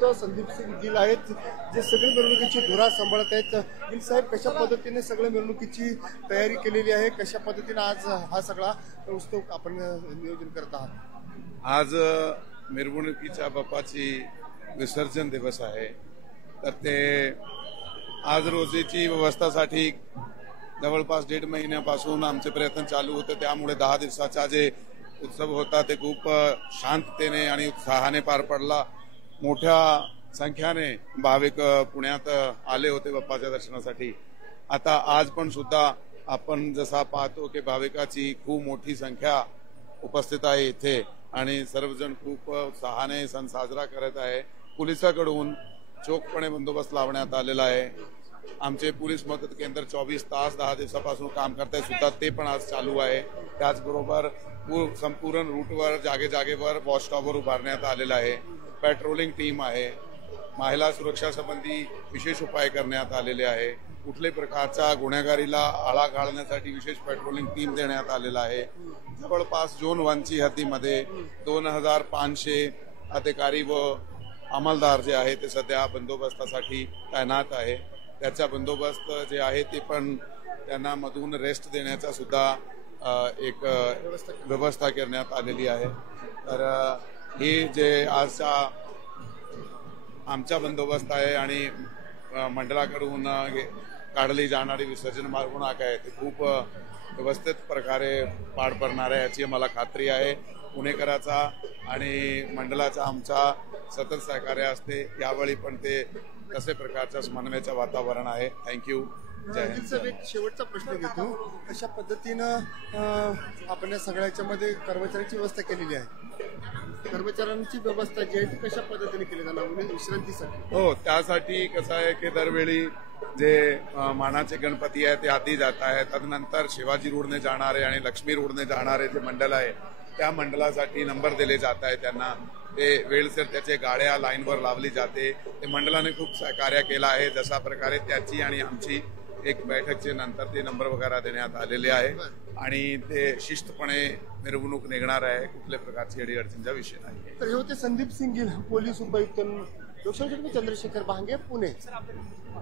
उपायुक्त संदीप सिंग गिल आहेत, जे सगळी मिरवणुकीची धुरा सांभाळत आहेत. गिल साहेब, कशा पद्धतीने सगळ्या मिरवणुकीची तयारी केलेली आहे, कशा पद्धतीने आज हा सगळा उत्सव आपण नियोजन करत आहात? आज मिरवणुकीच्या बाप्पाची विसर्जन दिवस आहे, तर ते आज रोजीची व्यवस्थासाठी जवळपास 1.5 महिन्यापासून आमचे प्रयत्न चालू होते. त्यामुळे 10 दिवसाचा जे उत्सव होता ते खूप शांततेने आणि उत्साहाने पार पडला. मोठ्या संख्येने भाविक पुण्यात आले होते बाप्पाच्या दर्शनासाठी. आता आज पण सुद्धा आपण जसा पाहतो की भाविकाची खूप मोठी संख्या उपस्थित आहे इथे आणि सर्वजण खूप उत्साहाने सण साजरा करत आहे. पोलिसांकडून चोखपणे बंदोबस्त लावण्यात आलेला आहे. आमचे पोलीस मदत केंद्र 24 तास 10 दिवसापासून काम करत आहे सुद्धा, ते पण आज चालू आहे. त्याचबरोबर संपूर्ण रूटवर जागेवर वॉच टॉवर उभारण्यात आलेला आहे. पेट्रोलिंग टीम आहे. महिला सुरक्षा संबंधी विशेष उपाय करण्यात आलेले आहे. कुठल्याही प्रकारच्या गुन्हेगारीला आळा घालण्यासाठी विशेष पेट्रोलिंग टीम देण्यात आलेला आहे. जवळपास झोन 1ची हद्दीमध्ये 2500 अधिकारी व अंमलदार जे आहे ते सध्या बंदोबस्तासाठी तैनात आहे. त्याचा बंदोबस्त जे आहे ते पण त्यांना मधून रेस्ट देण्याचा सुद्धा एक व्यवस्था करण्यात आलेली आहे. तर हे जे आजचा आमचा बंदोबस्त आहे आणि मंडळाकडून काढली जाणारी विसर्जन मिरवणूक आहे ते खूप व्यवस्थित प्रकारे पार पडणार आहे याची मला खात्री आहे. पुणेकराचा आणि मंडळाचा आमचा सतत सहकार्य असते. यावेळी पण ते तसे प्रकारच्या समन्वयाचं वातावरण आहे. थँक्यू. जय हिंद. एक शेवटचा प्रश्न घेतो, कशा पद्धतीनं आपण या सगळ्याच्या मध्ये कर्मचाऱ्यांची व्यवस्था केलेली आहे? कर्मचाऱ्यांची व्यवस्था जी आहे ती कशा पद्धतीने केली जाणार विश्रांतीसाठी? हो, त्यासाठी कसं आहे की दरवेळी जे मानाचे गणपती आहे ते आधी जात आहे. तदनंतर शिवाजी रोडने जाणारे आणि लक्ष्मी रोडने जाणारे जे मंडळ आहे त्या मंडळासाठी नंबर दिले जात आहे. त्यांना ते वेळसर त्याचे गाड्या लाईनवर लावली जाते. ते मंडळाने खूप सहकार्य केला आहे. जशा प्रकारे त्याची आणि आमची एक बैठकचे नंतर ते नंबर वगैरे देण्यात आलेले आहे आणि ते शिस्तपणे मिरवणूक निघणार आहे. कुठल्याही प्रकारची अडीअडचणीचा विषय नाही. तर हे होते संदीप सिंग गिल, पोलीस उपायुक्त, लोकशाही चंद्रशेखर भांगे, पुणे.